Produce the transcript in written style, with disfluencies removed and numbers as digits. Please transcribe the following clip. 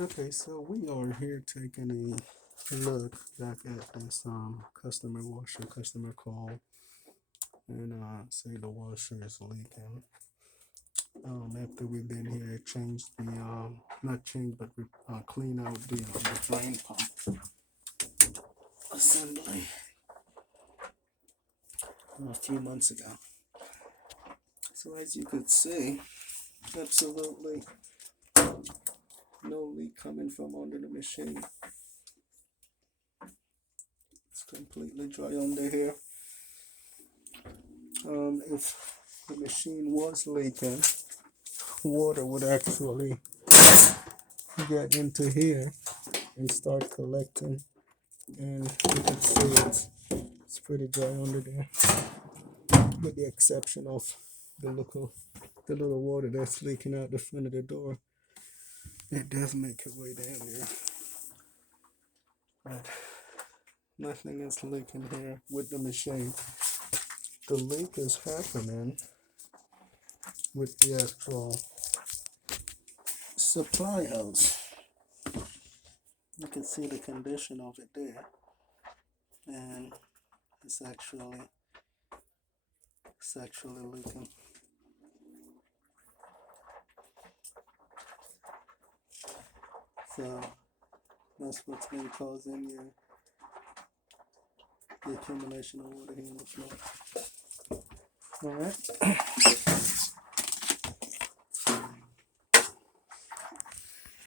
Okay, so we are here taking a look back at this customer washer, customer call, and say the washer is leaking. After we've been here, changed the not changed, but we clean out the drain pump assembly a few months ago. So as you could see, absolutely no leak coming from under the machine. It's completely dry under here. If the machine was leaking, water would actually get into here and start collecting, and you can see it's pretty dry under there, with the exception of the little water that's leaking out the front of the door. It does make its way down there, but nothing is leaking here with the machine. The leak is happening with the actual supply hose. You can see the condition of it there, and it's actually leaking. So that's what's been causing the accumulation of water here in the floor. All right.